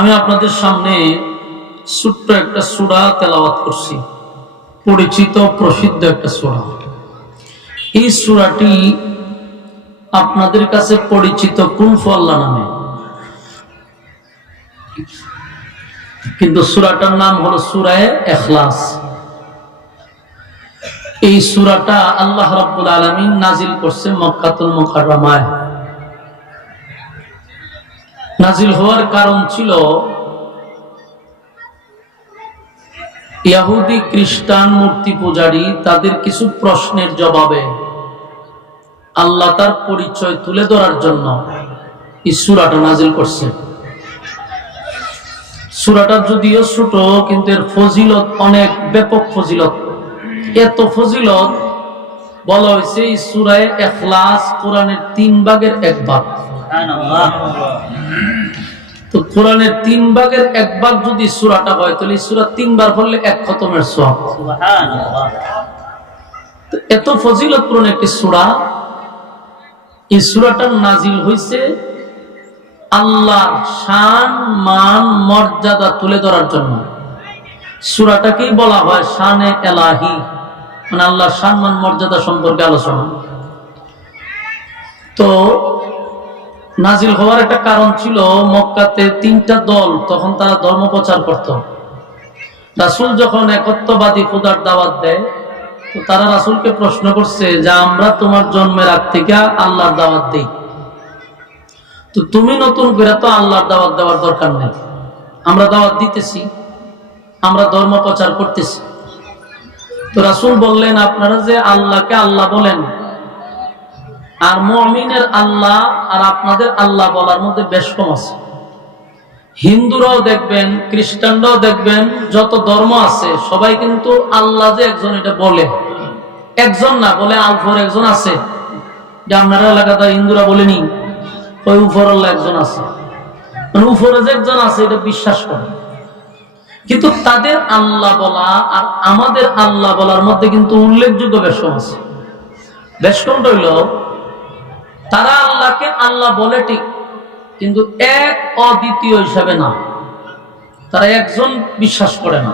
আমি আপনাদের সামনে ছোট্ট একটা সূরা তেলাওয়াত করছি, পরিচিত প্রসিদ্ধ একটা সূরা। এই সূরাটি আপনাদের কাছে পরিচিত কুলহু আল্লাহ নামে, কিন্তু সূরাটার নাম হলো সূরা ইখলাস। এই সূরাটা আল্লাহ রাব্বুল আলামিন নাজিল করছে মক্কাতুল মুকাররমায়। নাজিল হওয়ার কারণ ছিল ইহুদি খ্রিস্টান মূর্তি পূজারী তাদের কিছু প্রশ্নের জবাবে আল্লাহ তার পরিচয় তুলে ধরার জন্য এই সূরাটা নাজিল করছে। সূরাটা যদিও ছোট, কিন্তু এর ফজিলত অনেক, ব্যাপক ফজিলত। এত ফজিলত বলা হয়েছে এই সূরা ইখলাস কোরআনের 3 ভাগের 1 ভাগ। তো কোরআনের 3 ভাগের 1 ভাগ যদি সূরাটা হয়, তাহলে সূরা 3 বার পড়লে 1 খতমের সওয়াব। সুবহানাল্লাহ। তো এত ফজিলতপূর্ণ একটি সূরা। এই সূরাটা নাজিল হয়েছে আল্লাহর শান, মান, মর্যাদা তুলে ধরার জন্য। সূরাটাকেই বলা হয় শানে এলাহি, মানে আল্লাহর শান, মান, মর্যাদা সম্পর্কে আলোচনা। তো নাজিল হওয়ার একটা কারণ ছিল, মক্কাতে 3টা দল তখন তারা ধর্ম প্রচার করত। রাসূল যখন একত্ববাদী খোদার দাওয়াত দেয়, তো তারা রাসূলকে প্রশ্ন করছে যে আমরা তোমার জন্মের আগ থেকে আল্লাহর দাওয়াত দেই, তো তুমি নতুন করে তো আল্লাহর দাওয়াত দেওয়ার দরকার নেই, আমরা দাওয়াত দিতেছি, আমরা ধর্ম প্রচার করতেছি। তো রাসূল বললেন, আপনারা যে আল্লাহকে আল্লাহ বলেন, আর মুমিনের আল্লাহ আর আপনাদের আল্লাহ বলার মধ্যে বেশ কম আছে। হিন্দুরাও দেখবেন, খ্রিস্টানরাও দেখবেন, যত ধর্ম আছে সবাই কিন্তু আল্লাহ যে একজন এটা বলে, একজন না বলে আল্লাহর একজন আছে। যে আপনারা এলাকাতে হিন্দুরা বলেনি ওই উপর আল্লাহ একজন আছে, মানে উপরে যে একজন আছে এটা বিশ্বাস করে। কিন্তু তাদের আল্লাহ বলা আর আমাদের আল্লাহ বলার মধ্যে কিন্তু উল্লেখযোগ্য বেশ কম আছে। বেশ কমটা হইল, তারা আল্লাহকে আল্লাহ বলে ঠিক, কিন্তু এক অদ্বিতীয় হিসাবে না, তারা একজন বিশ্বাস করে না।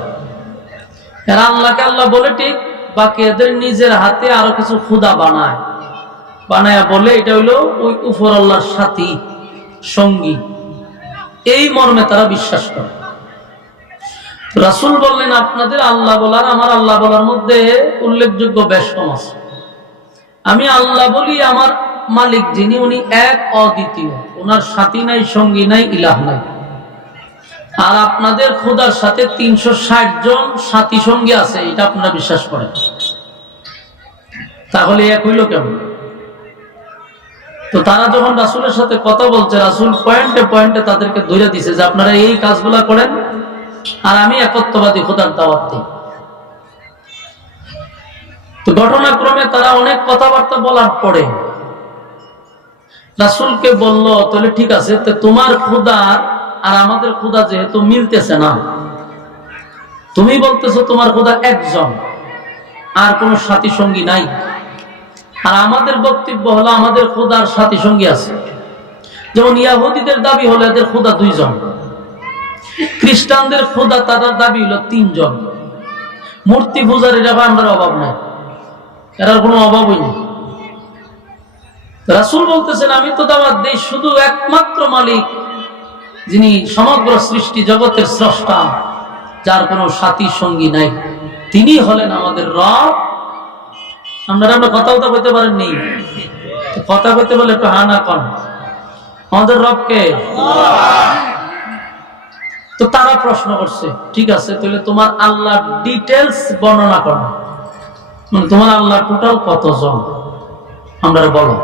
এরা আল্লাহকে আল্লাহ বলে ঠিক, বাকি এদের নিজের হাতে আরো কিছু খুদা বানায় বলে এটা হইলো ওই উপর আল্লাহর সাথী, সঙ্গী, এই মর্মে তারা বিশ্বাস করে। রাসূল বললেন, আপনাদের আল্লাহ বলার আমার আল্লাহ বলার মধ্যে উল্লেখযোগ্য বেশ কম আছে। আমি আল্লাহ বলি আমার মালিক যিনি, উনি এক অদ্বিতীয়, ওনার সাথী নাই, সঙ্গী নাই, ইলাহ নাই। আর আপনাদের খোদার সাথে 360 জন সাথী সঙ্গী আছে, এটা আপনারা বিশ্বাস করেন। তাহলে এক হইল কেমন? তো তারা যখন রাসূলের সাথে কথা বলছে, রাসূল পয়েন্টে পয়েন্টে তাদেরকে ধরে দিছে যে আপনারা এই কাজগুলা করেন আর আমি একত্ববাদী খোদার দাওয়াত দিই। তো ঘটনাক্রমে তারা অনেক কথাবার্তা বলার পরে রাসূলকে বলল, তাহলে ঠিক আছে, তো তোমার খোদা আর আমাদের খোদা যেহেতু মিলতেছে না, তুমি বলতেছো তোমার খোদা একজন, আর কোন সাথী সঙ্গী নাই, আর আমাদের বক্তব্য হলো আমাদের খোদার সাথী সঙ্গী আছে। যেমন ইহুদিদের দাবি হলো এদের খোদা 2 জন, খ্রিস্টানদের খোদা তাদের দাবি হলো 3 জন, মূর্তি পূজার এটা আমরা অভাব নাই, এর কোনো অভাবই নেই। রাসূল বলতেছেন, আমি তো দাওয়াত দেই শুধু একমাত্র মালিক যিনি সমগ্র সৃষ্টি জগতের স্রষ্টা, যার কোনো সাথী সঙ্গী নাই, তিনি হলেন আমাদের রব। আমরা কথা বলতে পারেননি, কথা বলতে বলে একটু হা না কন, আমাদের রবকে। তো তারা প্রশ্ন করছে, ঠিক আছে, তাহলে তোমার আল্লাহর ডিটেলস বর্ণনা করো, মানে তোমার আল্লাহ টোটাল কতজন আমরা বলো,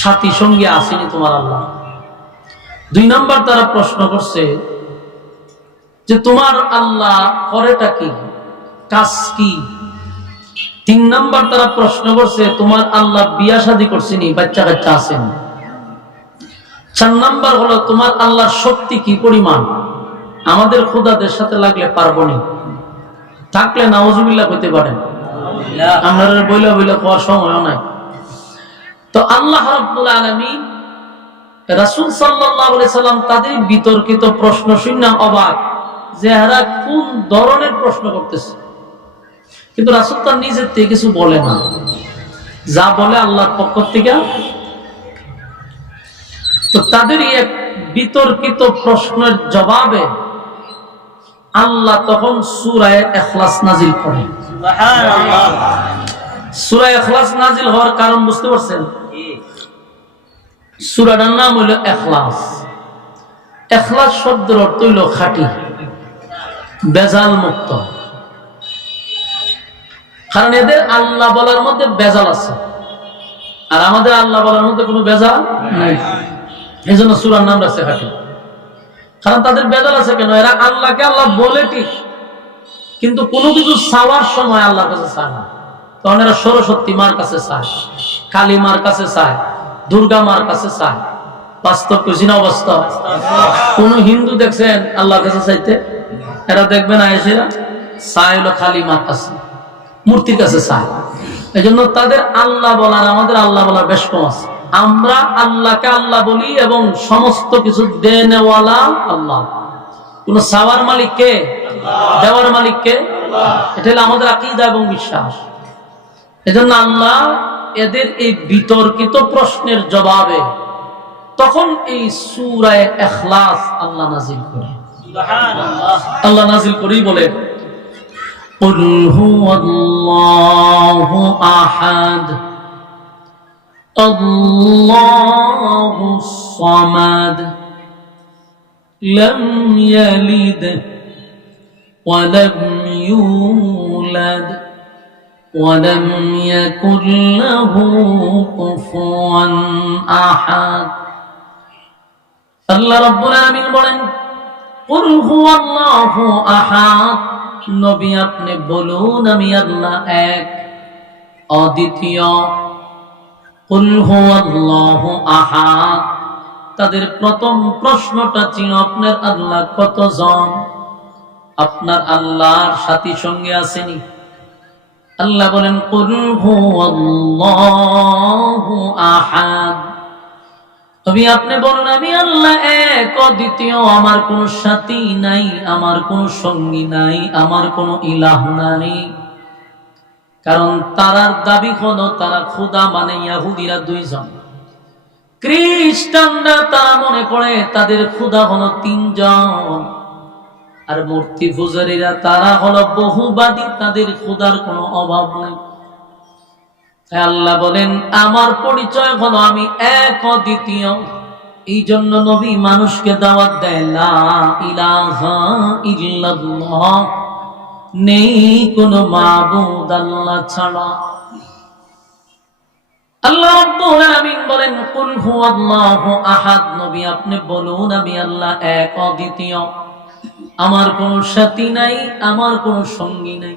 সাথী সঙ্গী আসেনি তোমার আল্লাহ। 2 নাম্বার তারা প্রশ্ন করছে যে তোমার আল্লাহ করেটা কি, কাজ কি। 3 নাম্বার তারা প্রশ্ন করছে তোমার আল্লাহ বিয়া শাদী করছেনি, বাচ্চা কাচ্চা আছেন। 4 নাম্বার হলো তোমার আল্লাহর শক্তি কি পরিমাণ, আমাদের খোদাদের সাথে লাগলে পারবো নি, থাকলে নাউজুবিল্লাহ হইতে পারেন, আপনারা বইলা বইলা পাওয়ার সময়ও নাই। তো আল্লাহ রাব্বুল আলামিন রাসূল সাল্লাল্লাহু আলাইহি সাল্লাম তাদের বিতর্কিত প্রশ্ন শুনে অবাক যে এরা কোন ধরনের প্রশ্ন করতেছে, কিন্তু রাসূল তার নিজের থেকে কিছু বলে না, যা বলে আল্লাহর পক্ষ থেকে। তো তাদের এক বিতর্কিত প্রশ্নের জবাবে আল্লাহ তখন সূরা ইখলাস নাজিল করেন। সুবহানাল্লাহ। সূরা ইখলাস নাজিল হওয়ার কারণ বুঝতে পারছেন? সূরাটার নাম হলো ইখলাস। ইখলাস শব্দের অর্থ হলো খাঁটি, বেজাল মুক্ত। কারণ এদের আল্লাহ বলার মধ্যে বেজাল আছে, আর আমাদের আল্লাহ বলার মধ্যে কোনো বেজাল নাই। এই জন্য সূরার নাম রাখছে খাঁটি। কারণ তাদের বেজাল আছে কেন? এরা আল্লাহকে আল্লাহ বলে ঠিক, কিন্তু কোনো কিছু চাওয়ার সময় আল্লাহর কাছে চায় না। তখন এরা সরস্বতী মার কাছে চায়, কালী মার কাছে চায়, দুর্গা মার কাছে চায়। বাস্তব কিছু না অবাস্তব? কোন হিন্দু দেখছেন আল্লাহর কাছে চাইতে? এরা দেখবে না, এসে চায় হলো খালী মার কাছে, মূর্তির কাছে চায়। এই জন্য তাদের আল্লাহ বলার আমাদের আল্লাহ বলার বেশ কম আছে। আমরা আল্লাহকে আল্লাহ বলি এবং সমস্ত কিছু দেনেওয়ালা আল্লাহ। কোন চাওয়ার মালিক কে? দেওয়ার মালিক কে? এটা হলো আমাদের আকীদা এবং বিশ্বাস। এজন্য আল্লাহ এদের এই বিতর্কিত প্রশ্নের জবাবে তখন এই সূরা ইখলাস আল্লাহ নাযিল করে। সুবহানাল্লাহ। আল্লাহ নাযিল করেই বলে, কুল হুয়াল্লাহু আহাদ আল্লাহুস সামাদ লাম ইয়ালিদ ওয়া লাম ইউলাদ ওয়ালাম ইয়াকুল লাহু কুফুয়ান আহাদ। আল্লাহ রাব্বুল আলামিন বলেন, কুল হুয়াল্লাহু আহাদ, নবী আপনি বলুন আমি আল্লাহ এক, অদ্বিতীয়। কুল হুয়াল্লাহু আহাদ। তাদের প্রথম প্রশ্নটা ছিল আপনার আল্লাহ কতজন? আপনার আল্লাহর সাথী সঙ্গে আসেনি? আল্লাহ বলেন, কুল হুয়াল্লাহু আহাদ, তবে আপনি বলুন আমি আল্লাহ এক, অদ্বিতীয়, আমার কোনো সাথী নাই, আমার কোনো সঙ্গী নাই, আমার কোনো ইলাহ নাই। কারণ তারার দাবি হলো তারা খোদা মানে ইহুদিরা দুইজন, খ্রিস্টানরা তারা মনে করে তাদের খোদা হলো তিনজন, আর মূর্তি পূজারীরা তারা হলো বহুবাদী, তাদের খোদার কোনো অভাব নেই। আল্লাহ বলেন আমার পরিচয় হলো আমি এক, অদ্বিতীয়। এই জন্য নবী মানুষকে দাওয়াত দেয়, লা ইলাহা ইল্লাল্লাহ, নেই কোনো মাবুদ আল্লাহ ছাড়া। আল্লাহ রাব্বুল আলামিন বলেন, কুল হুয়াল্লাহু আহাদ, নবী আপনি বলুন আমি আল্লাহ এক, অদ্বিতীয়, আমার কোনো সাথী নাই, আমার কোনো সঙ্গী নাই।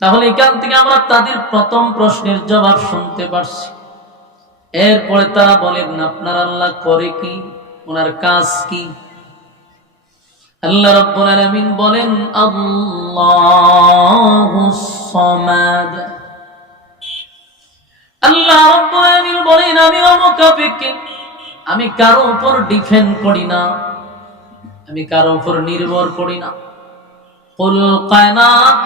তাহলে এখান থেকে আমরা তাদের প্রথম প্রশ্নের জবাব শুনতে পারছি। এরপরে তারা বলেন আপনার আল্লাহ করে কি, ওনার কাজ কি? আল্লাহ রাব্বুল আলামিন বলেন, আল্লাহুস সামাদ। আল্লাহ রাব্বুল আলামিন বলেন আমি অমুকাফিকে, আমি কারো উপর ডিপেন্ড করি না, আমি কারো উপর নির্ভর করি না। কুল কায়নাত,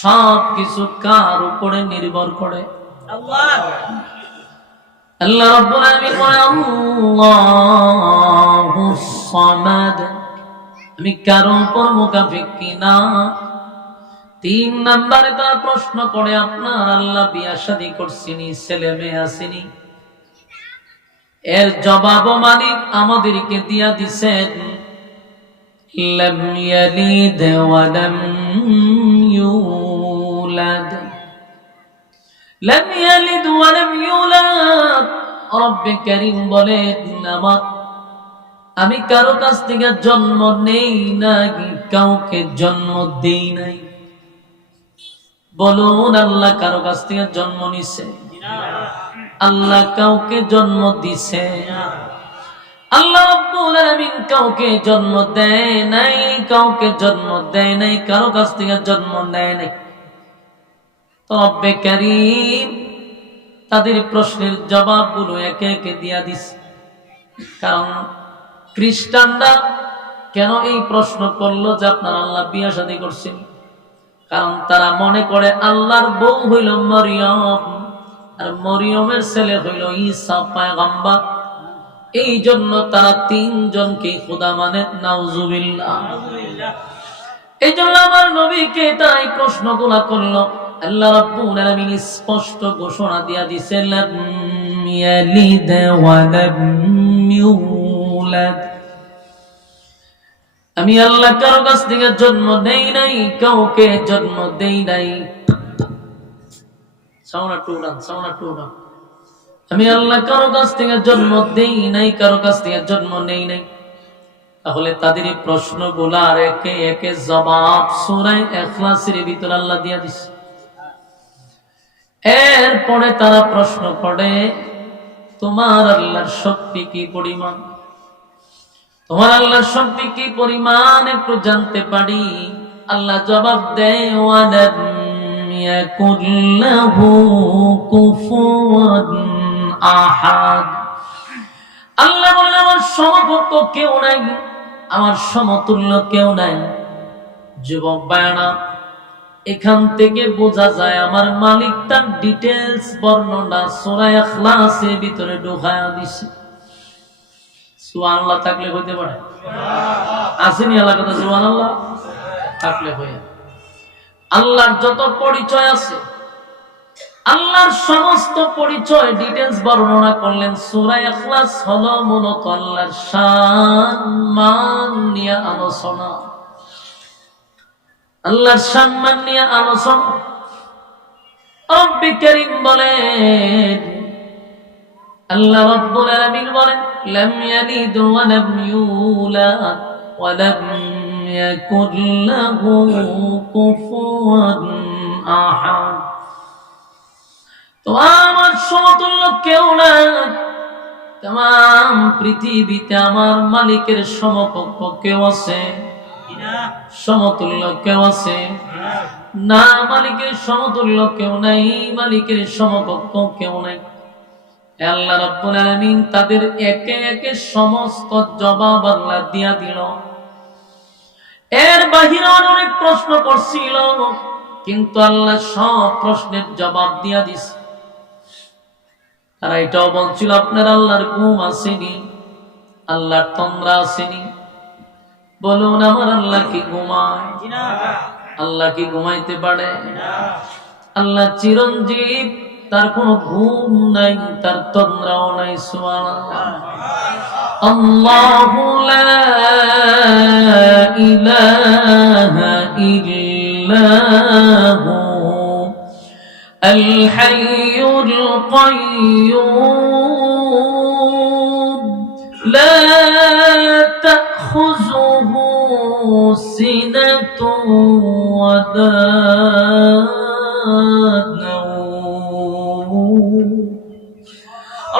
সব কিছু কার উপরে নির্ভর করে? আল্লাহ। আল্লাহ রাব্বুল আলামিন বলেন আল্লাহুস সামাদ, আমি কারো উপর মুকাফিকি না। 3 নম্বরে তারা প্রশ্ন করে আপনার আল্লাহ বিয়া শাদী করছেনি, ছেলে মেয়ে আসেনি? এর জবাব মালিক আমাদেরকে দিয়া দিছেন, লাম ইয়ালিদ ওয়া লাম ইউলাদ, লাম ইয়ালিদ ওয়া লাম ইউলাদ। রব্বে কারীম বলেন আমি কারো কাছ থেকে জন্ম নেই নাই, কাউকে জন্ম দেই নাই। বলুন আল্লাহ কারো কাছ থেকে জন্ম নিছে? আল্লাহ কাউকে জন্ম দিছে? আল্লাহ রাব্বুল আলামিন কাউকে জন্ম দেয় নাই, কাউকে জন্ম দেয় নাই, কারো কাছ থেকে জন্ম নেয় নাই। রব্বে কারীম তাদের প্রশ্নের জবাবগুলো একে একে দিয়া দিছে। কারণ খ্রিস্টানরা কেন এই প্রশ্ন করলো যে আপনার আল্লাহ বিয়া শাদী করছেন? কারণ তারা মনে করে আল্লাহর বউ হইল মরিয়ম, আর মরিয়মের ছেলে হইল ঈসা পয়গম্বর। এই জন্য তারা তিনজনকে খোদা মানে। নাউজুবিল্লাহ। এই জন্য আমার নবীকে তাই প্রশ্নগুলা করলো। আল্লাহ রাব্বুল আলামিন স্পষ্ট ঘোষণা দিয়া দিয়েছেন, লাম ইয়ালিদ ওয়া লাম ইউলাদ। আমি আল্লাহ কারো কাছ থেকে জন্ম দেই নাই, কাউকে জন্ম দেই নাই। আমি আল্লাহ কারো কাছ থেকে জন্ম দেই নাই, কারো কাছ থেকে জন্ম নেই নাই। তাহলে তাদের এই প্রশ্নগুলার একে একে জবাব সূরা ইখলাসের ভিতর আল্লাহ দিয়া দিছে। এরপরে তারা প্রশ্ন করে, তোমার আল্লাহর শক্তি কি পরিমাণ? তোমার আল্লাহর শক্তি কি পরিমাণ একটু জানতে পারি? আল্লাহ জবাব দেয়, ওয়ালাম ইয়াকুল লাহু কুফুয়ান আহাদ। আল্লাহ বলেন, আমার সমকক্ষ কেউ নাই, আমার সমতুল্য কেউ নাই। যুবক বায়না, এখান থেকে বোঝা যায় আমার মালিক তার ডিটেইলস বর্ণনা সূরা ইখলাসের ভিতরে ঢুকায়া দিছে। সুবহানাল্লাহ থাকলে হইতে পারে, আসেনি এলাকাতে সুবহানাল্লাহ থাকলে হয়ে। আল্লাহর যত পরিচয় আছে, আল্লাহর সমস্ত পরিচয় ডিটেইলস বর্ণনা করলেন। সূরা ইখলাস হলো মূলত আল্লাহর শান মান নিয়ে আলোচনা, আল্লাহর সম্মান নিয়ে আলোচনা। রব্বি কারীম বলেন, আল্লাহ রাব্বুল আলামিন বলেন, লাম ইয়ালিদ ওয়া লাম ইউলাদ ওয়া লাম ইয়াকুল লাহু কুফুয়ান আহাদ। তো আমার সমতুল্য কেউ নাই, तमाम পৃথিবীতে আমার মালিকের সমকক্ষ কেউ আছে? সমতুল্য কেউ আছে? না, মালিকের সমতুল্য কেউ নাই, মালিকের সমকক্ষ কেউ নাই। আল্লাহ রাব্বুল আলামিন তাদের একে একে সমস্ত জবাব আল্লাহ দিয়া দিল। এর বাহিরে অনেক প্রশ্ন করছিল, কিন্তু আল্লাহ সব প্রশ্নের জবাব দিয়া দিছে। তারা এটাও বলছিল, আপনার আল্লাহর ঘুম আসেনি, আল্লাহর তন্দ্রা আসেনি। বলুন, আমার আল্লাহ কি ঘুমায়? আল্লাহ কি ঘুমাইতে পারে? আল্লাহ চিরঞ্জীব, তার কোনো ঘুম নাই, তার তন্দ্রাও নাই। সুবহানাল্লাহ। আল্লাহু লা ইলাহা ইল্লাহু আল হাইয়ুল কাইয়্যুম লা তাখুযুহু সিনাতুন ওয়া লা নাওম।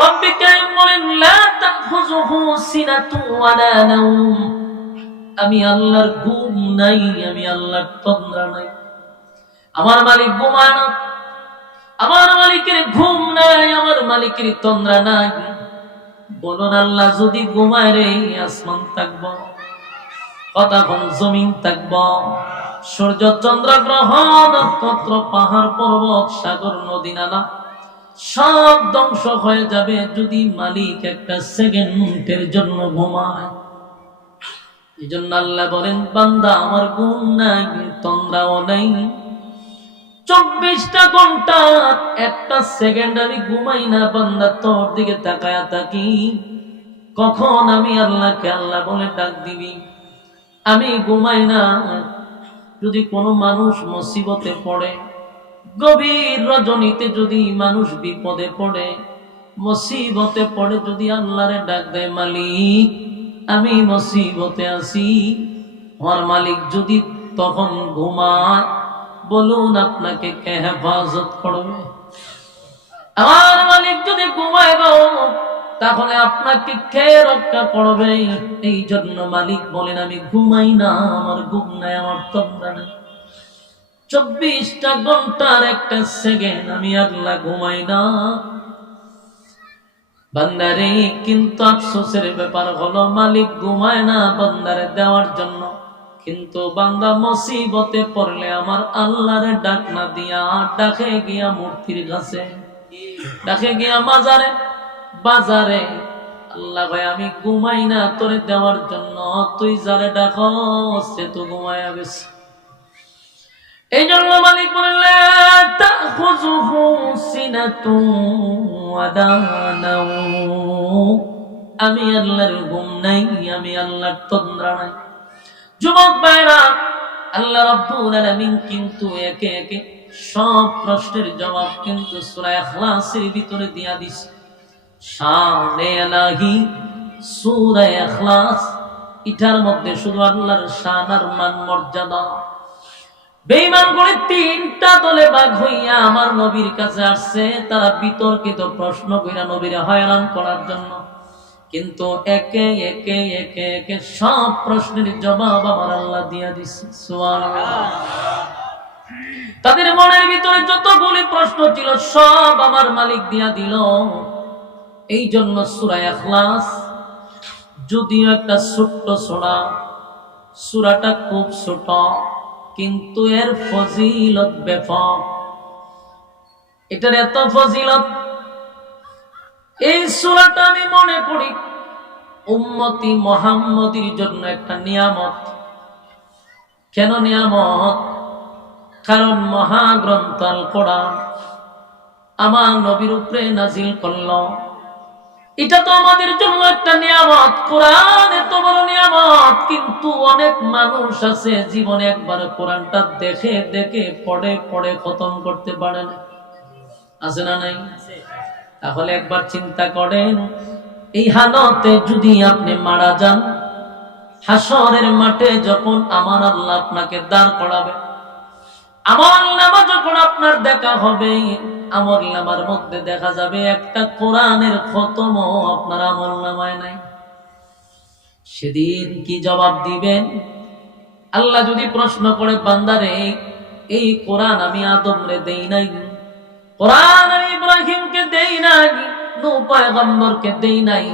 রব্বি কারীম বলেন, লা তাখুযুহু সিনাতুন ওয়া লা নাওম। আমি আল্লাহর ঘুম নাই, আমি আল্লাহর তন্দ্রা নাই। আমার মালিক ঘুমায় না, আমার মালিকের ঘুম নাই, আমার মালিকের তন্দ্রা নাই। বলুন, আল্লাহ যদি ঘুমায় রে, আসমান থাকবো? কতক্ষণ জমিন থাকবো? সূর্য চন্দ্র গ্রহ নক্ষত্র পাহাড় পর্বত সাগর নদী নালা সব ধ্বংস হয়ে যাবে যদি মালিক একটা সেকেন্ডের জন্য ঘুমায়। এই জন্য আল্লাহ বলেন, বান্দা আমার ঘুম নাই, তন্দ্রাও নাই। 24টা ঘন্টা একটা সেকেন্ড আমি ঘুমাই না, বান্দা তোর দিকে তাকায়া থাকি। কখন আমি আল্লাহকে আল্লাহ বলে ডাক দিবি? আমি ঘুমাই না। যদি কোনো মানুষ মুসিবতে পড়ে, গভীর রজনীতে যদি মানুষ বিপদে পড়ে, মুসিবতে পড়ে, যদি আল্লাহরে ডাক দেয়, মালিক আমি মুসিবতে আছি, আমার মালিক যদি তখন ঘুমায়, বলুন আপনাকে কে হেফাজত করবে? আমার মালিক যদি ঘুমায় গো, তাহলে আপনাকে কে রক্ষা করবে? এই জন্য মালিক বলেন, আমি ঘুমাই না, আমার ঘুম নাই, আমার তন্দ্রা নাই। 24টা ঘন্টার একটা সেকেন্ড আমি আল্লাহ ঘুমাই না। বান্দারে, কিন্তু আফসোসের ব্যাপার হলো মালিক ঘুমায় না বান্দারে দেওয়ার জন্য, কিন্তু বান্দা মুসিবতে পড়লে আমার আল্লাহরে ডাক না দিয়া ডাকে গিয়া মূর্তির কাছে, ডাকে গিয়া মাজারে বাজারে। আল্লাহ ভাই আমি ঘুমাই না তোরে দেওয়ার জন্য, তুই যারে ডাকো সে তো ঘুমায়া গেছে। এই জন্য মালিক বললেন তাখুযুহু সিনাতুন ওয়ালা নাওম, আমি আল্লাহর ঘুম নাই, আমি আল্লাহর তন্দ্রা নাই। যুবক ভাইরা, আল্লাহ রাব্বুল আলামিন কিন্তু একে একে সব প্রশ্নের জবাব কিন্তু সূরা ইখলাসের ভিতরে দিয়া দিছে। শানে ইলাহি সূরা ইখলাস, এটার মধ্যে শুধু আল্লাহর শান আর মান মর্যাদা। বেঈমান করে তিনটা দলে ভাগ হইয়া আমার নবীর কাছে আসছে, তারা বিতর্কিত প্রশ্ন কইরা নবীরে হয়রান করার জন্য, কিন্তু একে একে একে একে সব প্রশ্নের জবাব আমার আল্লাহ দিয়া দিছে। সুবহানাল্লাহ। তাদের মনের ভিতরে যতগুলি প্রশ্ন ছিল সব আমার মালিক দিয়া দিল। এই জন্য সূরা ইখলাস যদিও একটা ছোট্ট সূরা, সূরাটা খুব ছোট, কিন্তু এর ফজিলত ব্যাপক। এটার এত ফজিলত, এই সূরাটা আমি মনে করি উম্মতি মুহাম্মদীর জন্য একটা নিয়ামত। কেন নিয়ামত? কারণ মহাগ্রন্থ আল কোরআন আমার নবীর উপরে নাজিল করলো, এটা তো আমাদের জন্য একটা নিয়ামত। কোরআন এত বড় নিয়ামত, কিন্তু অনেক মানুষ আছে জীবনে একবার কোরআনটা দেখে দেখে পড়ে পড়ে খতম করতে পারে না, আছে না নাই? তাহলে একবার চিন্তা করেন, এই হালতে যদি আপনি মারা যান, হাসরের মাঠে যখন আমার আল্লাহ আপনাকে দাঁড় করাবে, আমল নামা যখন আপনার দেখা হবে, আমল নামার মধ্যে দেখা যাবে একটা কোরআনের খতমও আপনার আমল নামায় নাই। সেদিন কি জবাব দিবেন? আল্লাহ যদি প্রশ্ন করে, বান্দারে এই কোরআন আমি আদমরে দেই নাই, কোরআন আমি ইব্রাহিমকে দেই নাই, নূহ পয়গম্বরকে দেই নাই,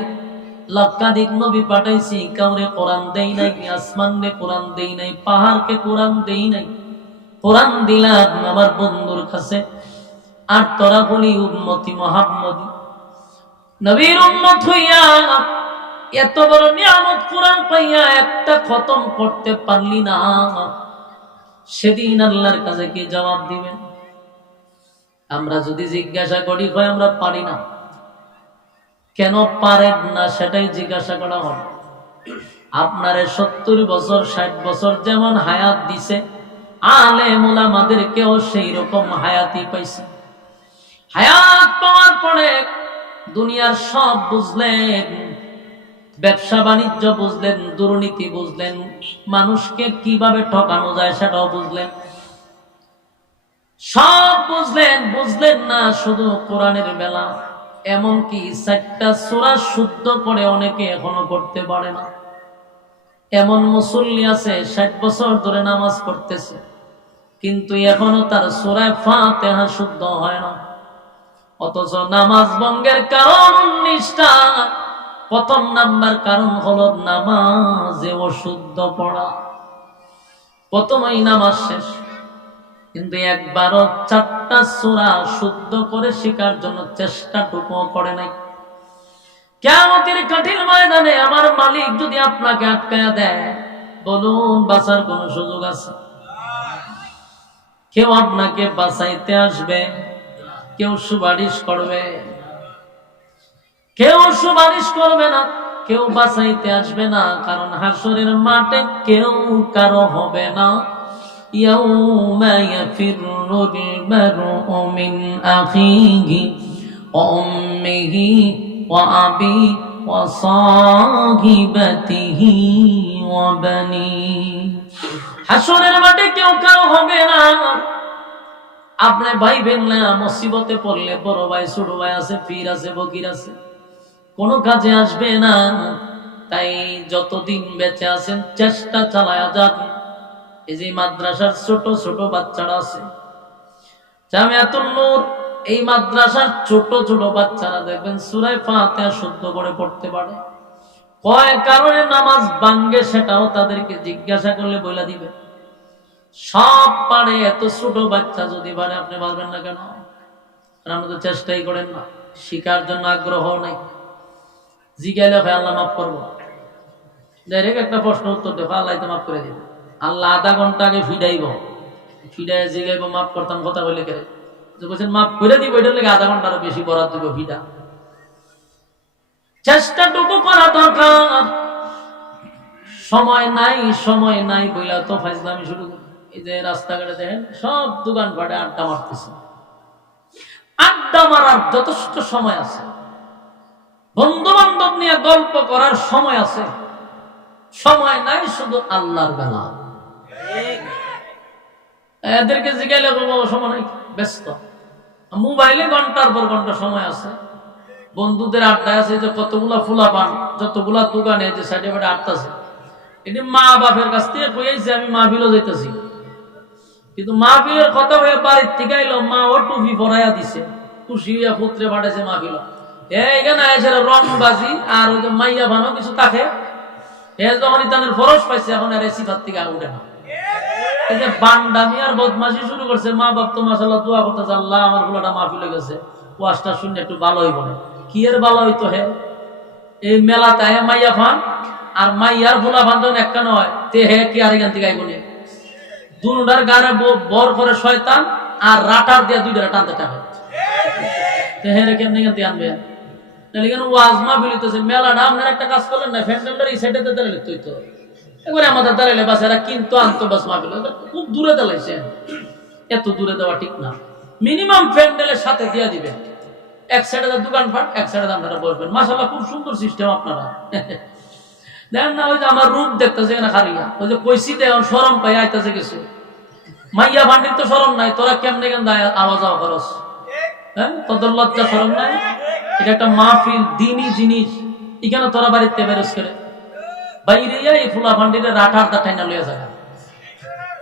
লক্ষাধিক নবী পাঠাইছি, কাউরে কোরআন দেই নাই, আসমানে কোরআন দেই নাই, পাহাড়কে কোরআন দেই নাই, কোরআন দিলাম আমার বন্ধুর কাছে। আর তোরা বলি উম্মতি মুহাম্মদী, নবীর উম্মত হইয়া এত বড় নিয়ামত কোরআন পাইয়া একটা খতম করতে পারলি না, সেদিন আল্লাহর কাছে কি জবাব দিবেন? আমরা যদি জিজ্ঞাসা করি, হয় আমরা পারি না। কেন পারেন না সেটাই জিজ্ঞাসা করা হবে। আপনারে 70 বছর 60 বছর যেমন হায়াত দিছে, আলেম উলামাদেরকেও সেই রকম হায়াতই পাইছে। হায়াত পাওয়ার পরে দুনিয়ার সব বুঝলেন, ব্যবসা বাণিজ্য বুঝলেন, দুর্নীতি বুঝলেন, মানুষকে কিভাবে ঠকানো যায় সেটাও বুঝলেন, সব বুঝলেন। বুঝলেন না শুধু কোরআনের বেলা, এমনকি 4টা সূরা শুদ্ধ করে অনেকে এখনো পড়তে পারে না। এমন মুসল্লি আছে 60 বছর ধরে নামাজ পড়তেছে, কিন্তু এখনো তার সূরা ফাতিহা শুদ্ধ হয় না। অথচ নামাজ ভঙ্গের কারণ 19টা। প্রথম নাম্বার কারণ হলো নামাজে অশুদ্ধ পড়া। প্রথমেই নামাজ শেষ, কিন্তু একবারও 4টা সূরা শুদ্ধ করে শেখার জন্য চেষ্টাটুকুও করে নাই। কিয়ামতের কঠিন ময়দানে আমার মালিক যদি আপনাকে আটকায়া দেয়, বলুন বাঁচার কোন সুযোগ আছে? কেউ আপনাকে বাঁচাইতে আসবে? কেউ সুপারিশ করবে? কেউ সুপারিশ করবে না, কেউ বাঁচাইতে আসবে না। কারণ হাসরের মাঠে কেউ কারো হবে না। ইয়াউমা ইয়াফিরুল মারউ মিন আখিহি ওয়া উম্মিহি ওয়া আবি ওয়া সাহিবাতিহি ওয়া বানি। হাসরের মাঠে কেউ কারো হবে না। আপনি ভাইবেন না মুসিবতে পড়লে বড় ভাই ছোট ভাই আছে, পীর আছে, ফকির আছে, কোনো কাজে আসবে না। তাই যতদিন বেঁচে আছেন চেষ্টা চালায়া যান। এই যে মাদ্রাসার ছোট ছোট বাচ্চারা আছে, জামিয়াতুন নূর এই মাদ্রাসার ছোট ছোট বাচ্চারা দেখবেন সূরা ফাতিহা শুদ্ধ করে পড়তে পারে, কয় কারণে নামাজ ভাঙ্গে সেটাও তাদেরকে জিজ্ঞাসা করলে বলে দিবে। সব পারে, এত ছোট বাচ্চা যদি পারে আপনি পারবেন না কেন? আপনি তো চেষ্টাই করেন না, শিকার জন্য আগ্রহ নাই। জিজ্ঞাসা হয় আল্লাহ মাফ করবো, ডাইরেক্ট একটা প্রশ্ন উত্তর দেবো, আল্লাহ তো মাফ করে দিবে। আল্লাহ আধা ঘন্টা আগে ফিডাইব, ফিডাই জিগাইব মাফ করতাম কথা বলে কেড়ে বলছেন মাফ করে দিব, এটার লেগে আধা ঘন্টা আরো বেশি বরাদ দিব ফিডা। চেষ্টাটুকু করা দরকার। সময় নাই সময় নাই বইলা তো ফাইজলামি শুরু করি। এই যে রাস্তাঘাটে দেখেন সব দোকানপাটে আড্ডা মারতেছে, আড্ডা মারার যথেষ্ট সময় আছে, বন্ধু বান্ধব নিয়ে গল্প করার সময় আছে, সময় নাই শুধু আল্লাহর বেলা। এদেরকে জিজ্ঞাসা করবো সময় নাই, ব্যস্ত। মোবাইলে ঘন্টার পর ঘন্টা সময় আছে, বন্ধুদের আড্ডা আছে, যে কতগুলা ফুলা পান, যতগুলা দোকানে যে সাইডে বাড়ি আড্ডা আছে। এটি মা বাপের কাছ থেকে কইছে আমি মাহফিলও যাইতেছি, কিন্তু মাহফিলের কথা হয়ে বাড়ির থেকে আইলো, মা ও টুপি পরাইয়া দিছে, খুশি হইয়া পুত্রে পাঠাইছে মাহফিল। এইখানে এসে রংবাজি আর ওই যে মাইয়া ভানো কিছু তাকে যখন ইতানের ফরজ পাইছে, এখন আর এসি ভাত থেকে উঠে না। এই যে বান্ডামি আর বদমাশি শুরু করছে। মা বাপ তো মাশাআল্লাহ দোয়া করতেছে, আল্লাহ আমার ফুলাটা মাহফিলে গেছে, ওয়াজটা শুনে একটু ভালোই বলে। কি এর ভালো হইতো হে? এই মেলাতে মাইয়া ফান আর মাইয়ার ফুলা ফান যখন একটা নয় তে হে কি আর এখান থেকে আইবনি, দুটার গাড়ে বর করে শয়তান আর রাটার দিয়ে দুইটা টানতে টাকা হেরে কেমনি এখান থেকে আনবে। ওয়াজ মাহফিল হইতেছে, মেলাটা আপনার একটা কাজ করলেন না, ফ্যান্ডেলটার এই সাইডে দাঁড়ালে তো এবারে আমাদের দাঁড়াইলে বাস এরা কিন্তু আনতো বাস মাহফিল খুব দূরে দাঁড়াইছে। এত দূরে দেওয়া ঠিক না, মিনিমাম ফ্যান্ডেলের সাথে দিয়ে দিবেন। এক সাইডে দোকানপাট, এক সাইডে আপনারা বসবেন। মাশাআল্লাহ খুব সুন্দর সিস্টেম আপনারা দেখেন না। ওই যে আমার রূপ দেখতেছে এখানে খারিয়া, ওই যে কইসি দেন শরম পাই আইতাছে কিছু। মাইয়া ভান্ডির তো শরম নাই, তোরা কেমনে কেন আওয়াজ আওয়া করস? হ্যাঁ, তোদের লজ্জা শরম নাই? এটা একটা মাহফিল, দিনই জিনিস, এখানে তোরা বাড়িতে বেরোস করে বাইরে এই ফুলা ভান্ডিরে রাঠার দাঠাই না লইয়া যায়।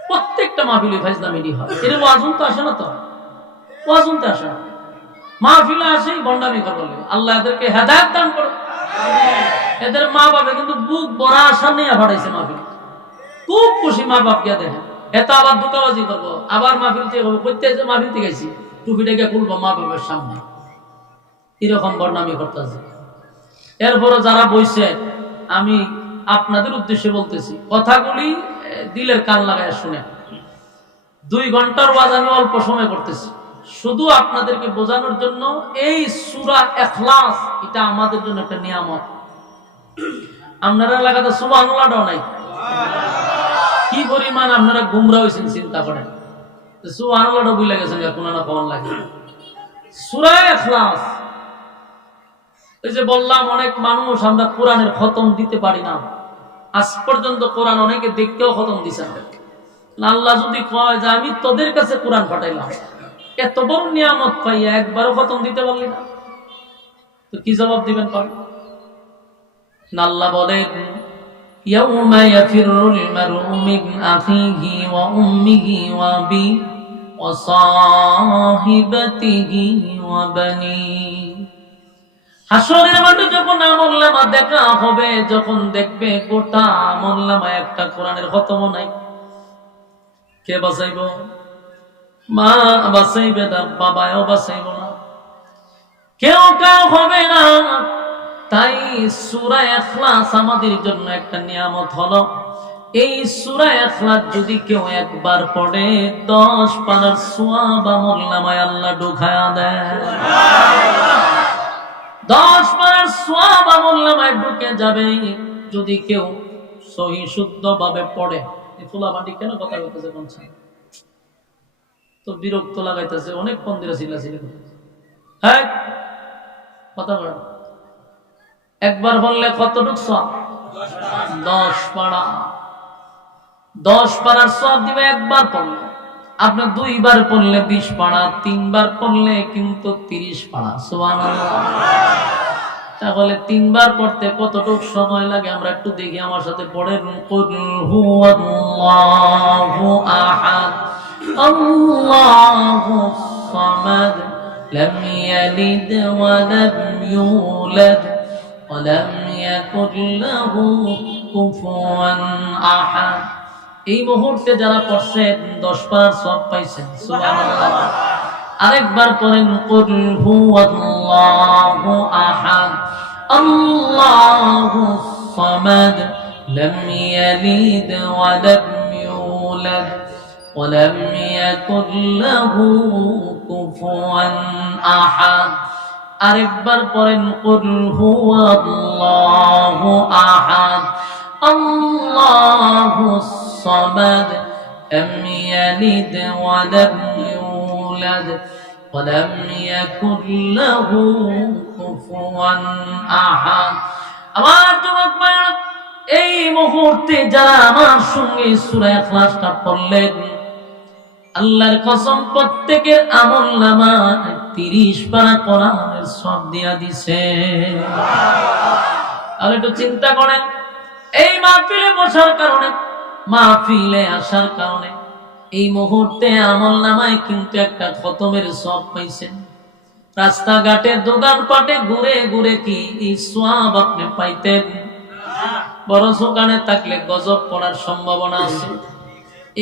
প্রত্যেকটা মাহফিল ফাইজলামি হয়। এর ওয়াজুন তো আসে না, তো ওয়াজুন তো আসে না, মাহফিলে আসেই বন্ডামি করবো। আল্লাহ এদেরকে হেদায়েত দান করো। এদের মা বাবা কিন্তু বুক বড়া আশা নিয়ে পাঠাইছে মাহফিল, খুব খুশি মা বাপকে দেখেন। এত আবার ধোঁকাবাজি করবো, আবার মাহফিল থেকে করতে মাহফিল থেকে গেছি টুপিটাকে খুলবো মা বাবার সামনে, এরকম বন্ডামি করতেছে। এরপরে যারা বইছে, আমি আপনাদের উদ্দেশ্যে বলতেছি, কথাগুলি দিলের কান লাগায় শুনে। 2 ঘন্টার ওয়াজ আমি অল্প সময় করতেছি, শুধু আপনাদেরকে বোঝানোর জন্য। এই সূরা ইখলাস এটা আমাদের জন্য একটা নিয়ামত। আপনারা এলাকাতে সুবহানাল্লাহও নাই, কি পরিমাণ আপনারা গুমরা হয়েছেন চিন্তা করেন। সুবহানাল্লাহও ভুলে গেছেন, কোনো না কোন লাগে। সূরা ইখলাস, এই যে বললাম অনেক মানুষ আমরা কোরআনের খতম দিতে পারি না। আজ পর্যন্ত কোরআন অনেকে দেখতেও খতম দিছে না। আল্লাহ যদি কয় যে আমি তোদের কাছে কোরআন পাঠাইলাম, এত বড় নিয়ামত পাইয়া একবারও খতম দিতে পারলি না, তো কি জবাব দিবেন? পারেন আল্লাহ বলেন ইয়াউমা ইয়াফিরুল মারউ মিন আখিহি ওয়া উম্মিহি ওয়া বি ওয়া সাহিবাতিহি ওয়া বানি। হাসরের মাঠে যখন আমলনামা দেখা হবে, যখন দেখবে গোটা আমলনামা একটা কোরআনের খতম নাই, কে বাঁচাইব? মা বাঁচাইবে না, বাবাও বাঁচাইব না, কেউ হবে না। তাই সূরা ইখলাস আমাদের জন্য একটা নিয়ামত হলো। এই সূরা ইখলাস যদি কেউ একবার পড়ে, 10 পারার সওয়াব আমলনামায় আল্লাহ ঢুকায়া দেয়। 10 পারার সওয়াব আমলনামায় ঢুকে যাবে যদি কেউ সহি শুদ্ধ ভাবে পড়ে। এই ফুলাবাটি কেন কথা বলতেছে? কোন তো বিরক্ত লাগাইতেছে, অনেক মন্দিরে চিল্লাচিল্লি করতেছে। হ্যাঁ, কথা বলেন। একবার বললে কতটুক সওয়াব? 10 পারা। 10 পারার সওয়াব দিবে একবার পড়লে। আপনি 2 বার পড়লে 20 পারা, 3 বার পড়লে কিন্তু 30 পারা। সুবহানাল্লাহ। তাহলে 3 বার পড়তে কতটুক সময় লাগে আমরা একটু দেখি, আমার সাথে পড়েন। কুল হুয়াল্লাহু আহাদ আল্লাহুস সামাদ لم يلد ولم يولد ولم يكن له كفوا أحد এই মুহূর্তে যারা পড়ছেন 10 পারার সওয়াব পাইছেন সুবহানাল্লাহ আরেকবার পড়েন কুল হুয়াল্লাহু আহাদ আল্লাহুস সামাদ লাম ইয়ালিদ ওয়া লাম ইউলাদ ওয়া লাম ইয়াকুল লাহু কুফুয়ান আহাদ আরেকবার পড়েন কুল হুয়াল্লাহু আহাদ আল্লাহুস সামাদ লাম ইয়ালিদ ওয়া লাম ইউলাদ ولم يكن له كفوا احد আমার যুবক ভাইরা এই মুহূর্তে যারা আমার সঙ্গে সূরা ইখলাসটা পড়লেন আল্লাহর কসম প্রত্যেকের আমলনামায় 30 পারা কোরআনের সওয়াব দিয়া দিছে আর একটু চিন্তা করেন এই মাহফিলে বসার কারণে মাহফিলে আসার কারণে এই মুহূর্তে আমলনামায় কিন্তু একটা খতমের সওয়াব পাইছেন রাস্তাঘাটে দোকানপাটে ঘুরে ঘুরে কি এই সওয়াব আপনি পাইতেন বড় দোকানে থাকলে গজব পড়ার সম্ভাবনা আছে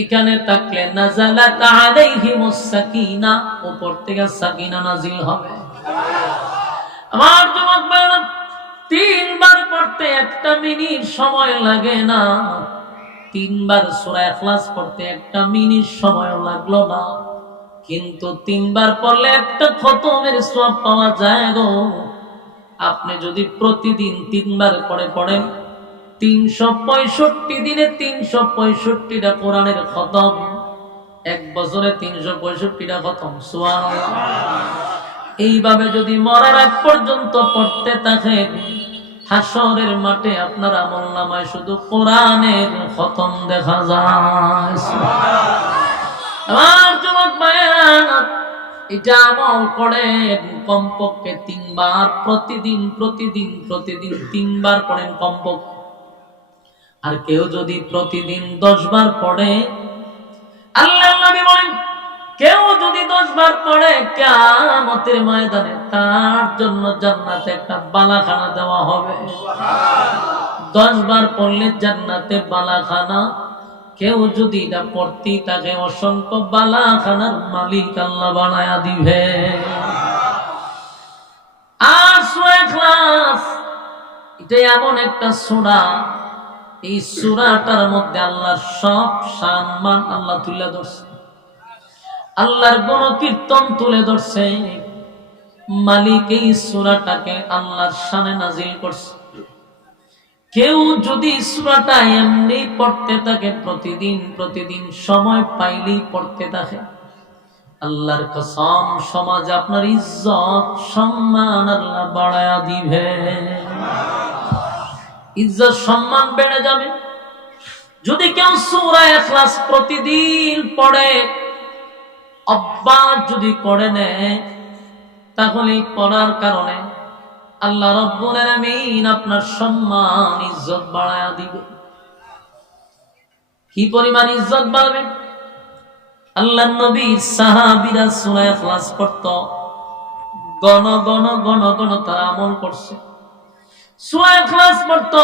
এখানে থাকলে নাযালাত আলাইহিমুস সাকিনা উপর থেকে সাকিনা নাজিল হবে আমার যুবক ভাইরা 3 বার পড়তে একটা মিনিট সময় লাগে না 3 বার সূরা ইখলাস পড়তে একটা মিনিট সময় লাগলো না কিন্তু 3 বার পড়লে একটা খতমের সওয়াব পাওয়া যায় গো আপনি যদি প্রতিদিন 3 বার করে পড়েন 365 দিনে 365টা কোরআনের খতম এক বছরে 365টা খতম সুবহানাল্লাহ এইভাবে যদি মরার আগ পর্যন্ত পড়তে থাকেন হাসরের মাঠে আপনার আমলনামায় শুধু কোরআনের খতম দেখা যায় আমার যুবক ভাইরা এটা আমল করেন কমপক্ষে 3 বার প্রতিদিন 3 বার পড়েন কমপক্ষে আর কেউ যদি প্রতিদিন 10 বার পড়ে আল্লাহর নবী বলেন কেউ যদি 10 বার পড়ে কিয়ামতের ময়দানে তার জন্য জান্নাতে একটা বালাখানা দেওয়া হবে 10 বার পড়লে জান্নাতে বালাখানা কেউ যদি এটা পড়তে তাকে অসংখ্য বালাখানার মালিক আল্লাহ বানায়া দিবে আর সূরা ইখলাস এটা এমন একটা সূরা এই সূরাটার মধ্যে আল্লাহর সব সম্মান আল্লাহ তুলে ধরছে আল্লাহর গুণকীর্তন তুলে ধরছে মালিক এই সূরাটাকে আল্লাহর শানে নাজিল করছে কেউ যদি সূরাটা এমনি পড়তে থাকে প্রতিদিন সময় পাইলেই পড়তে থাকে আল্লাহর কসম সমাজে আপনার ইজ্জত সম্মান আল্লাহ বাড়ায়া দিবে ইজ্জত সম্মান বেড়ে যাবে যদি কেউ সূরা ইখলাস প্রতিদিন পড়ে অভ্যাস যদি করে নেয় তাহলে পড়ার কারণে আল্লাহ রাব্বুল আলামিন আপনার সম্মান ইজ্জত বাড়ায়া দিবে কি পরিমাণ ইজ্জত বাড়বে আল্লাহর নবীর সাহাবীরা সূরা ইখলাস পড়তো গণ গণ তারা আমল করছে সূরা ইখলাস পড়তো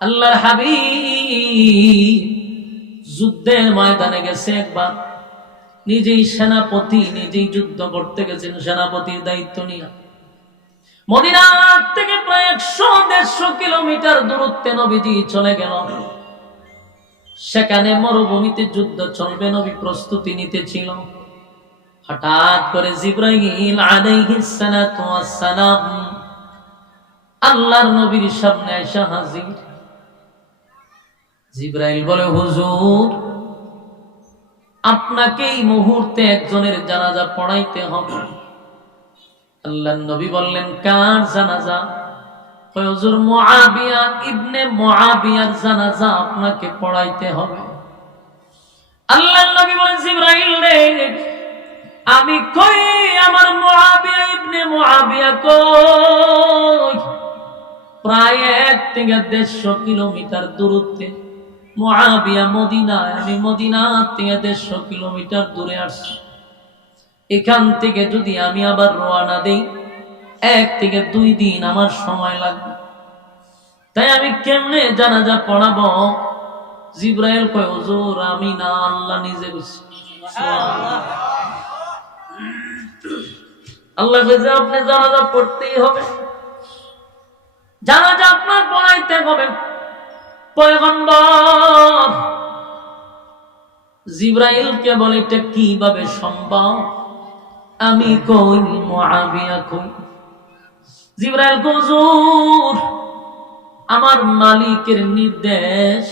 আল্লাহর হাবিব যুদ্ধের ময়দানে গেছে একবার নিজেই সেনাপতি নিজেই যুদ্ধ করতে গেছেন সেনাপতির দায়িত্ব নিয়ে মদিনা থেকে প্রায় 100-150 কিলোমিটার দূরত্বে নবীজি চলে গেল সেখানে মরুভূমিতে যুদ্ধ চলবে নবী প্রস্তুতি নিতেছিল হঠাৎ করে জিবরাইল আলাইহিস সালাতু ওয়াস সালাম আল্লাহর নবীর সামনে এসে হাজির জিবরাইল বলে হুজুর আপনাকে এই মুহূর্তে একজনের জানাজা পড়াইতে হবে আল্লাহর নবী বললেন কার জানাজা কয় হুজুর মুআবিয়া ইবনে মুআবিয়ার জানাজা আপনাকে পড়াইতে হবে আল্লাহর নবী বলেন জিবরাইল রে আমি কই আমার মুআবিয়া ইবনে মুআবিয়া কই প্রায় 1 থেকে 150 কিলোমিটার দূরত্বে মুআবিয়া মদিনায় আমি মদিনা থেকে 150 কিলোমিটার দূরে আসছি এখান থেকে যদি আমি আবার রওনা দেই 1 থেকে 2 দিন আমার সময় লাগবে, তাই আমি কেমনে জানাজা পড়াবো? জিবরাইল কয় হুজুর আমি না, আল্লাহ নিজে বলছে। আল্লাহ বলছে আপনি জানাজা পড়তেই হবে, জানাজা আপনার পড়াইতে হবে। পয়গম্বর জিবরাইলকে বলে এটা কিভাবে সম্ভব? আমি কই মুআবিয়া কই? জিবরাইল হুজুর আমার মালিকের নির্দেশ,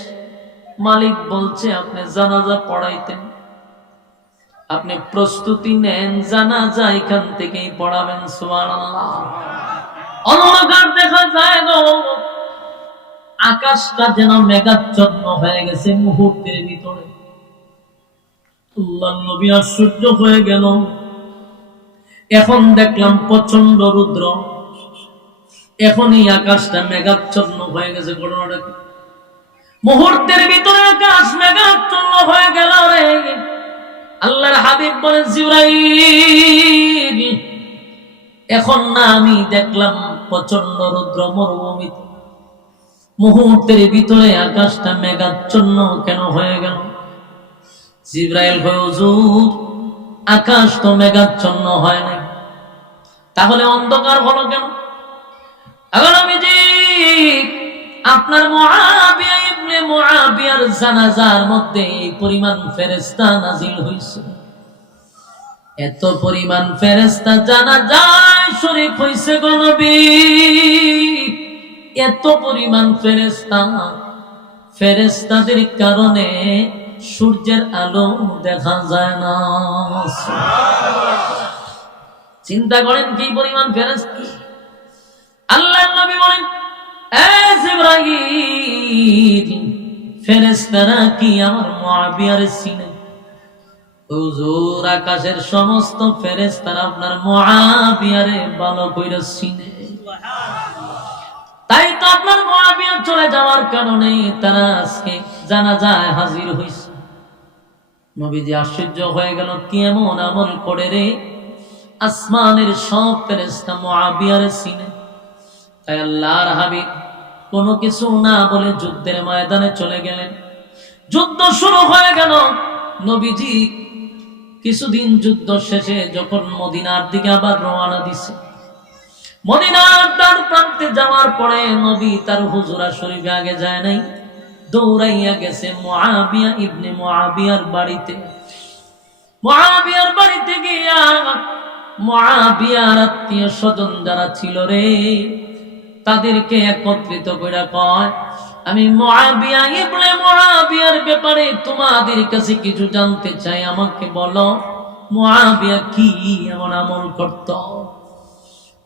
মালিক বলছে আপনি জানাজা পড়াইতেন, আপনি প্রস্তুতি নেন, জানাজা এখান থেকেই পড়াবেন। সুবহানাল্লাহ। অন্ধকার দেখা যায় গো, আকাশটা যেন মেঘাচ্ছন্ন হয়ে গেছে মুহূর্তের ভিতরে। আল্লাহর নবী আশ্চর্য হয়ে গেল, এখন দেখলাম প্রচন্ড রুদ্র, এখনই আকাশটা মেঘাচ্ছন্ন হয়ে গেছে। ঘটনাটা কি? মুহূর্তের ভিতরে আকাশ মেঘাচ্ছন্ন হয়ে গেল রে। আল্লাহর হাবিব বলেন জিবরাইল এখন না আমি দেখলাম প্রচন্ড রুদ্র মরুভূমিতে, মুহূর্তের ভিতরে আকাশটা মেঘাচ্ছন্ন কেন হয়ে গেল? জিবরাইল কয় হুজুর আকাশ তো মেঘাচ্ছন্ন হয় নাই, তাহলে অন্ধকার হলো কেন? এখন আমি যে আপনার মুআবিয়া ইবনে মুআবিয়ার জানাজার মধ্যে এই পরিমাণ ফেরেশতা নাজিল হইছে, এত পরিমাণ ফেরেশতা জানাজায় শরীক হইছে গো নবী, এত পরিমাণ ফেরেশতা, ফেরেশতাদের কারণে সূর্যের আলো দেখা যায় না। চিন্তা করেন কি পরিমাণ ফেরেশতা। আল্লাহর নবী বলেন এ জিবরাইল ফেরেশতারা কি আমার মুআবিয়ার চিনে? হুজুর আকাশের সমস্ত ফেরেশতারা আপনার মুআবিয়ারে ভালো কইরা চিনে, তাই তো আপনার মুআবিয়া চলে যাওয়ার কারণে তারা আজকে জানাজায় হাজির হইছে। নবীজি আশ্চর্য হয়ে গেল, কি এমন আমল করে রে আসমানের সব ফেরেশতা মুআবিয়ারে চিনে? তাই আল্লাহর হাবিব কোনো কিছু না বলে যুদ্ধের ময়দানে চলে গেলেন। যুদ্ধ শুরু হয়ে গেল। নবীজি কিছুদিন যুদ্ধ শেষে যখন মদিনার দিকে আবার রওনা দিছে, মদিনার দ্বার প্রান্তে যাওয়ার পরে নবী তার হুজুরা শরীফে আগে যায় নাই, দৌড়াইয়া গেছে মুআবিয়া ইবনে মুআবিয়ার বাড়িতে। মুআবিয়ার বাড়িতে গিয়া মুআবিয়ার আত্মীয় স্বজন যারা ছিল রে তাদেরকে একত্রিত করে কয়, আমি মুআবিয়া ইবনে মুআবিয়ার ব্যাপারে তোমাদের কাছে কিছু জানতে চাই, আমাকে বলো মুআবিয়া কি এমন আমল করত?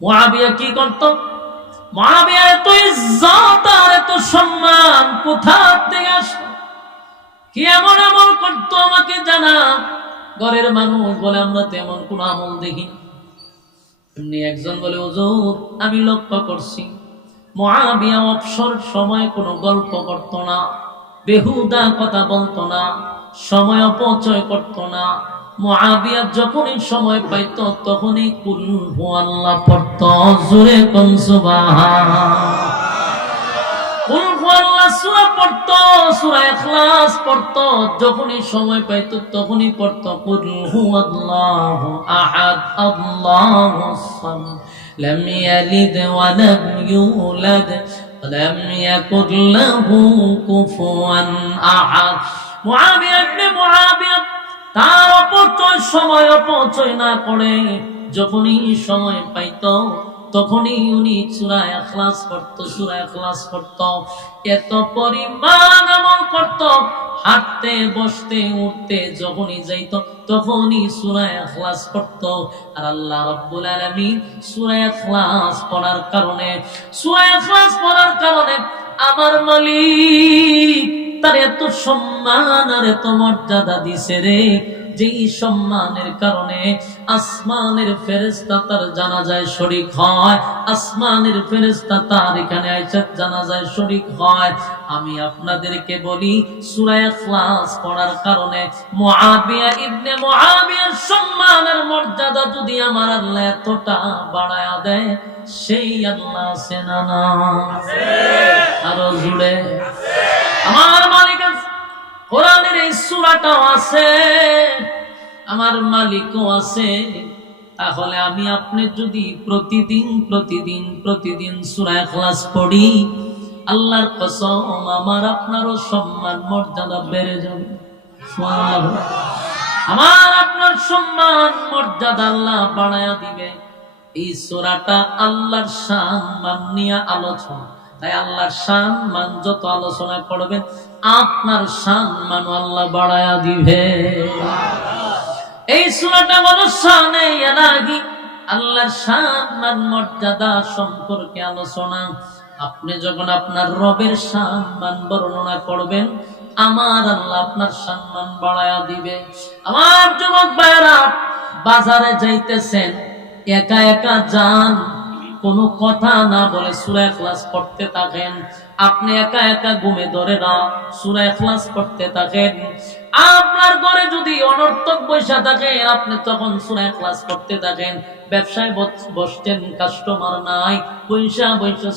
মুআবিয়া কি করত? মুআবিয়া এত ইজ্জত আর এত সম্মান কোথা থেকে আসলো? কি এমন আমল করত আমাকে জানা। ঘরের মানুষ বলে আমরা তেমন কোন আমল দেখি। এমনি একজন বলে হুজুর আমি লক্ষ্য করছি মুআবিয়া অবসর সময় কোনো গল্প করত না, বেহুদা কথা বলতো না, সময় অপচয় করত না। মুআবিয়া যখনই সময় পাইত তখনই কুল হুয়াল্লাহ পড়ত। জোরে কোন সুবহানাল্লাহ। কুল হুয়াল্লাহ সূরা পড়ত, সূরা ইখলাস পড়ত, যখনই সময় পাইত তখনই পড়ত কুল হুয়াল্লাহু আহাদ আল্লাহুস সামাদ লাম ইয়ালিদ ওয়া লাম ইউলাদ ওয়া লাম ইয়াকুল লাহু কুফুয়ান আহাদ। মুআবিয়া ইবনে মুআবিয়া তার অপচয় সময় অপচয় না করে যখনই সময় পাইত তখনই উনি সূরা ইখলাস পড়ত, সূরা ইখলাস পড়ত। এত পরিমাণ আমল করত, হাঁটতে বসতে উঠতে যখনই যাইত তখনই সূরা ইখলাস পড়ত। আর আল্লাহ রাব্বুল আলামিন সূরা ইখলাস পড়ার কারণে, সূরা ইখলাস পড়ার কারণে আমার মালিক তার এত সম্মান আর এত মর্যাদা দিছে রে, যেই সম্মানের কারণে আসমানের ফেরেশতা তার জানাজায় শরীক হয়, আসমানের ফেরেশতা তার এখানে আইসা জানাজায় শরীক হয়। আমি আপনাদেরকে বলি সূরা ইখলাস পড়ার কারণে মুআবিয়া ইবনে মুআবিয়ার সম্মানের মর্যাদা যদি আমার আল্লাহ এতটা বাড়ায়া দেয়, সেই আল্লাহ আছে না আছে? আরো জুড়ে আমার মালিক আছে। কোরআনের এই সূরাটাও আছে, আমার মালিকও আছে। তাহলে আমি আপনি যদি প্রতিদিন সূরা ইখলাস পড়ি, আল্লাহর কসম আমার আপনারও সম্মান মর্যাদা বেড়ে যাবে। সুবহানাল্লাহ। আমার আপনার সম্মান মর্যাদা আল্লাহ বাড়ায়া দিবে। এই সূরাটা আল্লাহর সম্মান নিয়ে আলোচনা, তাই আল্লাহর সম্মান যত আলোচনা করবেন আপনার সম্মান আল্লাহ বাড়ায়া দিবে। এই সূরাটা বড় শানে ইয়ালাগি, আল্লাহর সম্মান মর্যাদা সম্পর্কে আলোচনা। আপনি যখন আপনার রবের সম্মান বর্ণনা করবেন, আমার আল্লাহ আপনার সম্মান বাড়ায়া দিবে। আমার যুবক ভাইরা, বাজারে যাইতেছেন, একা একা যান, কোনো কথা না বলে সূরা ইখলাস পড়তে থাকেন। আপনি একা একা ঘুমে ধরে না, সূরা ইখলাস পড়তে থাকেন। আপনার ঘরে যদি অনর্থক পয়সা থাকে, আপনি তখন সূরা ইখলাস পড়তে থাকেন। ব্যবসায় বসছেন, কাস্টমার নাই, পয়সা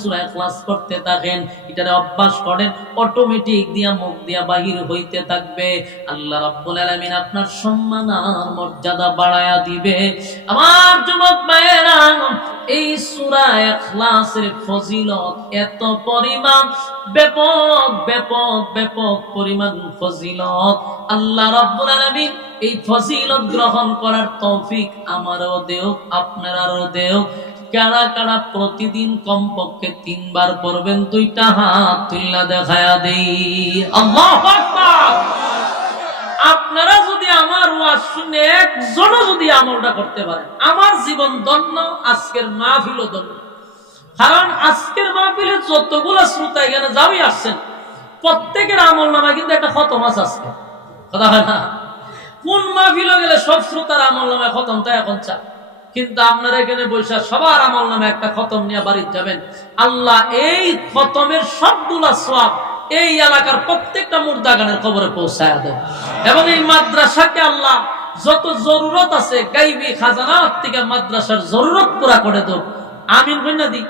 সূরা ইখলাস পড়তে থাকেন। এটারে অভ্যাস করেন, অটোমেটিক দিয়া মুখ দিয়া বাহির হইতে থাকবে। আল্লাহ রাব্বুল আলামিন আপনার সম্মান আর মর্যাদা বাড়ায়া দিবে। আমার যুবক ভাইয়েরা, এই সূরা ইখলাসের ফজিলত এত পরিমাণ, ব্যাপক পরিমাণ ফজিলত। আল্লাহ রাব্বুল আলামিন এই ফজিলত গ্রহণ করার তৌফিক আমারও দেও, আপনারও দেও। কারা কারা প্রতিদিন কমপক্ষে 3 বার পড়বেন? 2টা হাত তুললা দেখায়া দেই। আল্লাহু আকবার। আপনারা যদি আমার ওয়াজ শুনে একজনও যদি আমলটা করতে পারেন, আমার জীবন ধন্য, আজকের মাহফিলও ধন্য। কারণ আজকের মাহফিলে যতগুলো শ্রোতা এখানে যাবি আসছেন, প্রত্যেকের আমল নামা কিন্তু একটা খতম আছে আজকে, কথা হয় না? কোন মাহফিলে গেলে সব শ্রোতার আমল নামায় খতম, তাই এখন চা। কিন্তু আপনারা এখানে বৈশা সবার আমল নামে একটা খতম নিয়ে বাড়ি যাবেন। আল্লাহ এই খতমের সবগুলা সওয়াব এই এলাকার প্রত্যেকটা মুর্দাগানের কবরে পৌঁছায় দেয়। এবং এই মাদ্রাসাকে আল্লাহ যত জরুরত আছে গাইবি খাজানা থেকে মাদ্রাসার জরুরত পুরা করে দেব। আমিন বইনা দি।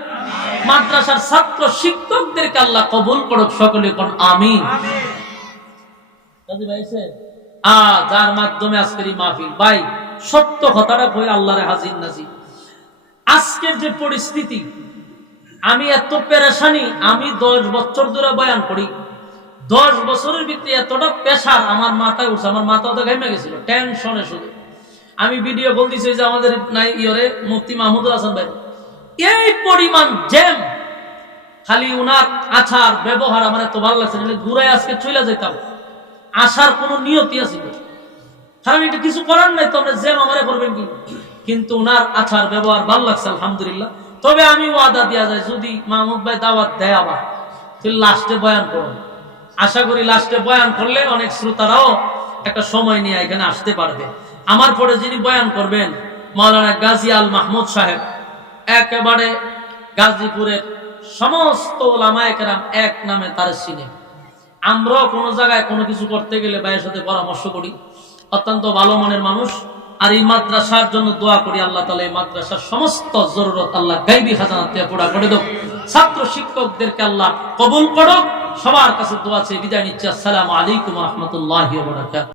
মাদ্রাসার ছাত্র শিক্ষকদেরকে আল্লাহ কবুল করুক, সকলে কোন আমিন। যার মাধ্যমে আজকের মাহফিল, ভাই সত্য কথাটা কই আল্লাহরে হাজির নাজির। আজকের যে পরিস্থিতি, আমি এত পেরেশানি, আমি 10 বছর ধরে বয়ান করি, 10 বছরের ভিতরে এতটা প্রেসার আমার মাথায় উঠছে, আমার মাথা তো ঘেমে গেছিল টেনশনে শুধু। আমি ভিডিও বলতেছি যে আমাদের নাই ইয়রে মুফতি মাহমুদুল হাসান ভাই, এই পরিমাণ জ্যাম, খালি উনার আচার ব্যবহার আমার এত ভালো লাগছে, ঘুরাই আজকে চলে যেতাম। আসার কোন নিয়তি আছে, কারণ এটা কিছু করার নাই, তো জ্যাম আমারে করবেন কি? কিন্তু উনার আচার ব্যবহার ভালো লাগছে আলহামদুলিল্লাহ। তবে আমি ওয়াদা দেওয়া যায়, যদি মাহমুদ ভাই দাওয়াত দেয় আবার, তাহলে লাস্টে বয়ান করুন। আশা করি লাস্টে বয়ান করলে অনেক শ্রোতারাও একটা সময় নিয়ে এখানে আসতে পারবে। আমার পরে যিনি বয়ান করবেন, মাওলানা গাজী আল মাহমুদ সাহেব, একেবারে গাজীপুরের সমস্ত ওলামায়ে কেরাম এক নামে তার চিনে। আমরাও কোনো জায়গায় কোনো কিছু করতে গেলে ভাইয়ের সাথে পরামর্শ করি, অত্যন্ত ভালো মনের মানুষ। আর এই মাদ্রাসার জন্য দোয়া করি, আল্লাহ তাআলা এই মাদ্রাসার সমস্ত জরুরত আল্লাহ গায়বী খাজানাতে পুরা করে দাও। ছাত্র শিক্ষকদেরকে আল্লাহ কবুল করুক। সবার কাছে দোয়া চেয়ে বিদায় নিচ্ছি। আসসালামু আলাইকুম ওয়া রাহমাতুল্লাহি ওয়া বারাকাতুহু।